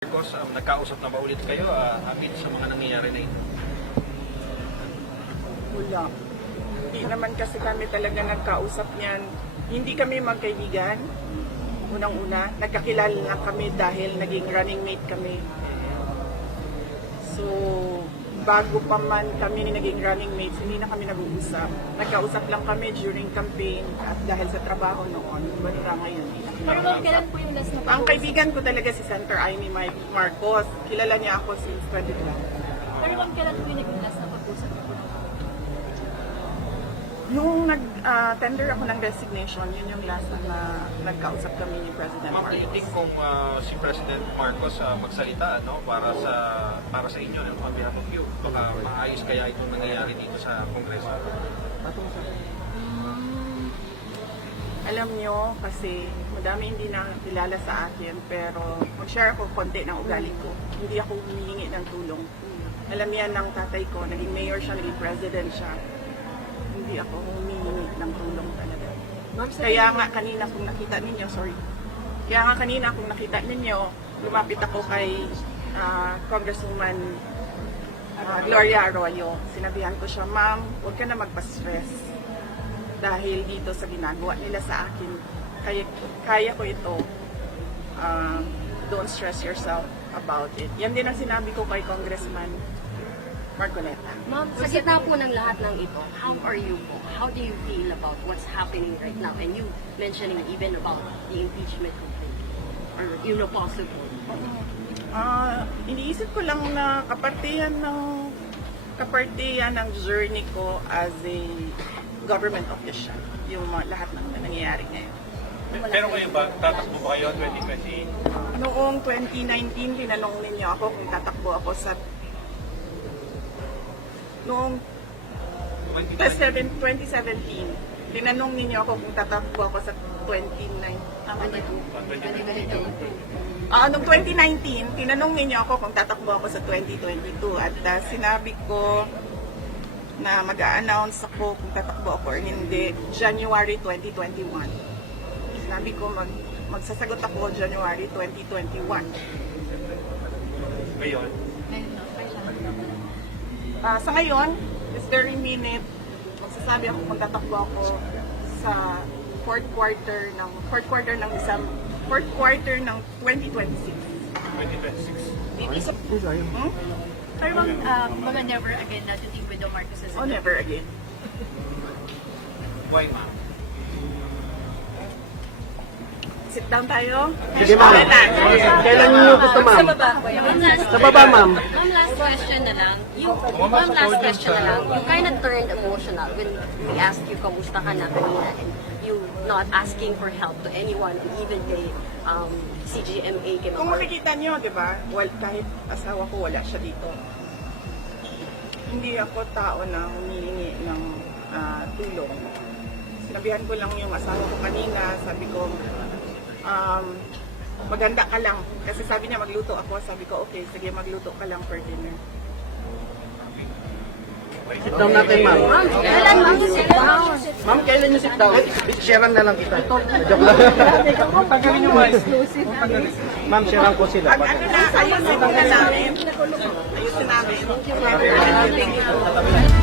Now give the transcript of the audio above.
Marcos, um, nagkausap na ba ulit kayo uh, amid sa mga nangyayari na ito? Wala. Hindi naman kasi kami talaga nagkausap niyan. Hindi kami magkaibigan. Unang-una, nagkakilala lang kami dahil naging running mate kami. So, bago pa man kami ni naging running mates, hindi na kami nag-uusap. Nagkausap lang kami during campaign at dahil sa trabaho noon. Basta ngayon. Pero ma'am, kailan po yung last na Ang kaibigan ko talaga si Senator Amy Mike Marcos. Kilala niya ako since 2012. Pero ma'am, kailan po yung naging last na pag-usap niyo po? Nung nag-tender ako ng resignation, yun yung last na nagkausap kami ni President Marcos. think kung uh, si President Marcos uh, magsalita no, para sa para sa inyo, no, on behalf of you, baka maayos kaya itong nangyayari dito sa Kongreso? Alam nyo, kasi madami hindi na kilala sa akin, pero mag-share ako konti ng ugali ko. Hindi ako humihingi ng tulong. Alam yan ng tatay ko, naging mayor siya, naging president siya. Hindi ako humihingi ng tulong talaga. Kaya nga kanina kung nakita ninyo, sorry. Kaya nga kanina kung nakita ninyo, lumapit ako kay ah, Congresswoman ah, Gloria Arroyo. Sinabihan ko siya, ma'am, huwag ka na magpa-stress dahil dito sa ginagawa nila sa akin. Kaya, kaya ko ito. Um, don't stress yourself about it. Yan din ang sinabi ko kay Congressman Marcoleta. Ma'am, sa gitna po ng lahat ng ito, how are you po? How do you feel about what's happening right now? And you mentioning even about the impeachment complaint or you know possible. Ah, iniisip ko lang na kapartihan ng kapartihan ng journey ko as a government official. Yung mga, lahat ng nangyayari ngayon. Pero kayo ba, tatakbo ba kayo 2020? Noong 2019, tinanong ninyo ako kung tatakbo ako sa... Noong 2017, 2017, tinanong ninyo ako kung tatakbo ako sa 29. Tama? Ah, noong 2019, tinanong ninyo ako kung tatakbo ako sa 2022 at ah, sinabi ko na mag-a-announce ako kung tatakbo ako or hindi January 2021. Sinabi ko mag magsasagot ako January 2021. Ngayon? Ah, sa ngayon, this very minute, magsasabi ako kung tatakbo ako sa fourth quarter ng fourth quarter ng isang fourth quarter ng 2026. 2026. Hmm? Pero ma'am, uh, mga never again na to think with the Marcoses. Oh, never again. Why, ma'am? Sit down tayo. Sige, ma'am. Kailan niyo gusto, ma'am? Sa baba Sa baba, ma'am. Ma'am, last question na lang. You, ma'am, last question na lang. You kind of turned emotional when we asked you kamusta ka na kanina and you not asking for help to anyone, even kay um, CGMA, kay Kung makikita niyo, di ba, wal, kahit asawa ko, wala siya dito. Hindi ako tao na humihingi ng ah, tulong. Sinabihan ko lang yung asawa ko kanina, sabi ko, um, maganda ka lang. Kasi sabi niya magluto ako, sabi ko, okay, sige, magluto ka lang for dinner. Sit down natin, ma'am. Ma'am, kailan ma'am sit down? Ma'am, kailan niyo sit down? Sharean na lang kita. Joke lang. Tanggalin niyo, ma'am. Ma'am, sharean ko sila. Ano na, ayusin na namin. Ayusin namin. Thank you.